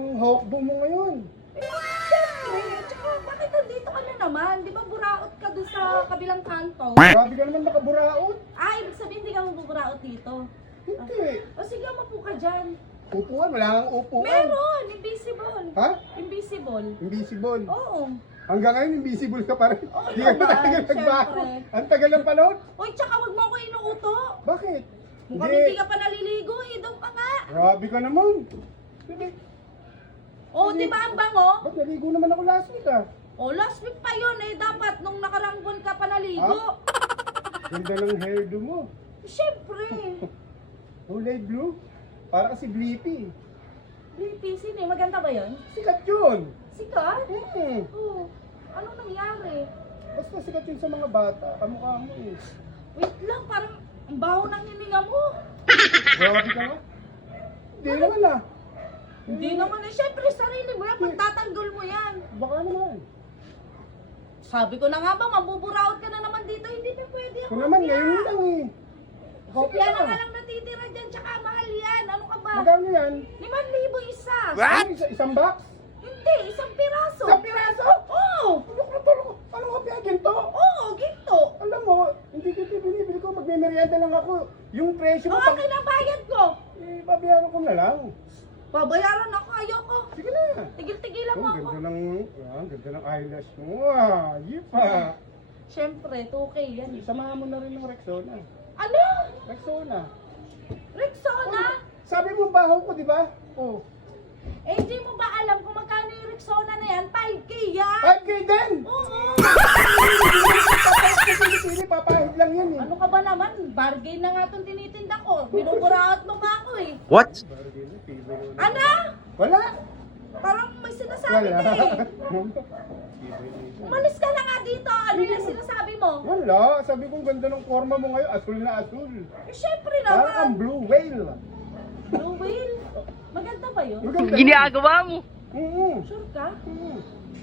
ang hawkbo mo ngayon. Siyempre, tsaka bakit nandito ka na naman? Di ba buraot ka doon sa kabilang kanto? Grabe ka naman nakaburaot. Ibig sabihin di ka mabuburaot dito. Hindi. O sige, mapu ka dyan. Upuan, wala kang upuan. Meron, invisible. Ha? Invisible. Invisible. Oo. Hanggang ngayon, invisible ka pa rin. Oo Hindi ka naman, matagal nagbago. syempre. Ang tagal ng panahon. Uy, tsaka wag mo ako inuuto. Bakit? Mukhang hindi ka pa naliligo eh. Doon pa nga. Grabe ka naman. Hindi. O, di ba ang bango? Ba't naligo naman ako last week ah? O, last week pa yun eh. Dapat nung nakarang buwan ka pa naligo. Ganda ng hairdo mo. Siyempre. Kulay blue. Para kasi Blippi. Sino eh? Maganda ba yun? Sikat yun. Sikat? Hmm. Oo. Anong nangyari? Basta sikat yun sa mga bata. Kamukha mo eh. Wait lang, parang ang baho ng hininga mo. Grabe ka nga. Hindi naman ah. Hindi naman eh. Siyempre, sarili mo yan. Pagtatanggol mo yan. Baka naman. Sabi ko na nga ba, mabuburaot ka na naman dito. Hindi pa pwede ako. Kung naman, ngayon lang eh. Kopya na nga lang natitira dyan. Tsaka mahal yan. Ano ka ba? Magkano yan? 5,000 isa. What? Isang box? Hindi, isang piraso. Isang piraso? Oo. Tulog. Anong kapya ginto? Oo, ginto. Alam mo, hindi kita binibili ko. Magmimerienda lang ako. Yung presyo O, mo, akin ang bayad ko. pabayaran ko na lang. Babayaran ako, ayoko. Sige na. Tigil-tigilan mo Oh, ako. ganda ng eyelash mo. Ah, yipa. Siyempre, 2K yan. Samahan mo na rin ng Rexona. Ano? Rexona. Rexona? Sabi mo baho ko, di ba? Oh. Eh, hindi mo ba alam kung magkano yung Rexona na yan? 5K yan. 5K din! Oo. Pili, papahid lang yan eh. Ano ka ba naman? Bargain na nga itong tinitinda ko. Binuburaot mo pa ako eh. What? Ano? Wala. Parang may sinasabi ka eh. Umalis ka na nga dito. Ano yung sinasabi mo? Wala. Sabi kong ganda ng forma mo ngayon. Asul na asul. Eh, syempre Parang naman. ang blue whale. Blue whale. Maganda ba yun? Maganda. Ginagawa mo. Oo. Sure ka? Oo.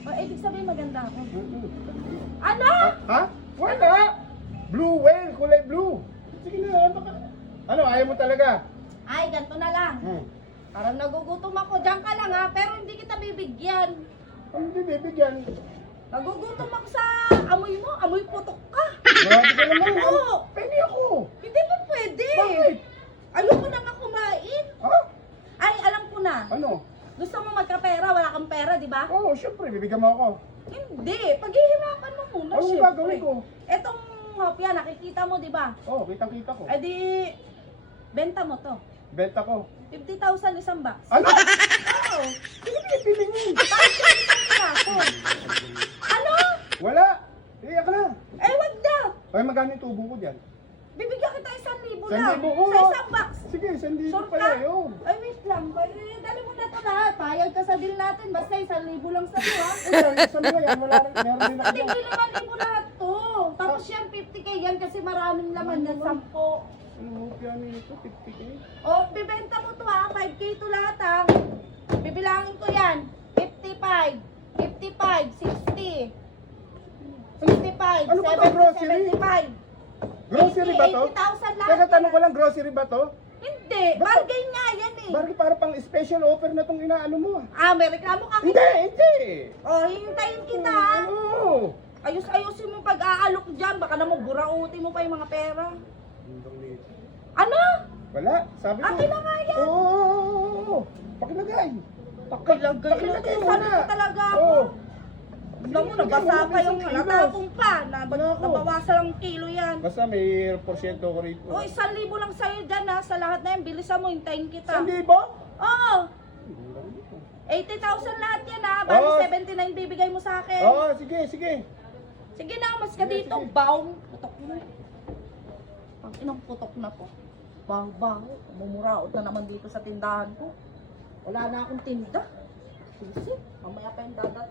O, ibig sabihin maganda ako. Oo. Ano? Ha? Wala. Blue whale. Kulay blue. Sige na. Ano, ayaw mo talaga? Ay, ganito na lang. Parang nagugutom ako. Diyan ka lang ha, pero hindi kita bibigyan. Ano hindi bibigyan? Nagugutom ako sa amoy mo. Amoy putok ka. Grabe ka naman. Oo. Pengi ako. Hindi pa pwede. Bakit? Ayoko na nga kumain. Ha? Ay, alam ko na. Ano? Gusto mo magkapera, wala kang pera, di ba? Oo, syempre. Bibigyan mo ako. Hindi. Paghihirapan mo muna, Ano syempre. gagawin ko? Etong hopya, nakikita mo, di ba? Oo, kitang-kita ko. Eh di, benta mo to. Benta ko. 50,000 isang box. Ano? Oo. Sige, pipilingin. Bakit ka isang piraso? Ano? Wala. Iyak na. Eh, wag na. Ay, magkano yung tubo ko dyan? Bibigyan kita 1,000 lang. 1,000 ko. Sa isang box. Sige, 1,000 Sure pala ka? yun. Ay, wait lang. Dali mo na ito lahat. Payag ka sa deal natin. Basta 1,000 lang sa'yo, ha? Sa mga yan, wala rin. Meron din ako Tigil dyan. 5,000 lahat to. Tapos yan, 50K yan kasi maraming laman yan, 10. Ano mo piano ito? 50K? O, bibenta mo to ha. 5K to lahat ha. Bibilangin ko yan. 55, 55, 60, 65, Ano ba to, grocery? 75. Grocery ba to? 80,000 lahat. Teka, tanong ko yan. lang, grocery ba to? Hindi, bargain nga yan eh. Bakit para pang special offer na tong inaano mo? May reklamo ka Hindi, kita. hindi. O, hintayin kita ha. Oo. Ayos-ayosin mo pag-aalok dyan. Baka naman burautin mo pa yung mga pera. Ano? Wala, sabi ko. Akin na nga yan. Oo. Pakilagay. Pakilagay na Pakilagay to. mo Sana na. talaga ako. Oo. Alam mo, nabasa pa yung Kilos. natapong pa. Nako. Nabawasan ng kilo yan. Basta may porsyento ko rito. O, 1,000 lang sa'yo dyan ha. Sa lahat na yan, bilisan mo, hintayin kita. 1,000? Oo. 80,000 lahat yan ha. Bali Oo. 79 bibigay mo sa akin. Oo, sige, sige. Sige na, mas ka Sige, dito. sige. Baong putok mo. Ang inang putok na po. Baho-baho. Mumuraot na naman dito sa tindahan ko. Wala na akong tinda. Sige, mamaya pa yung dadat.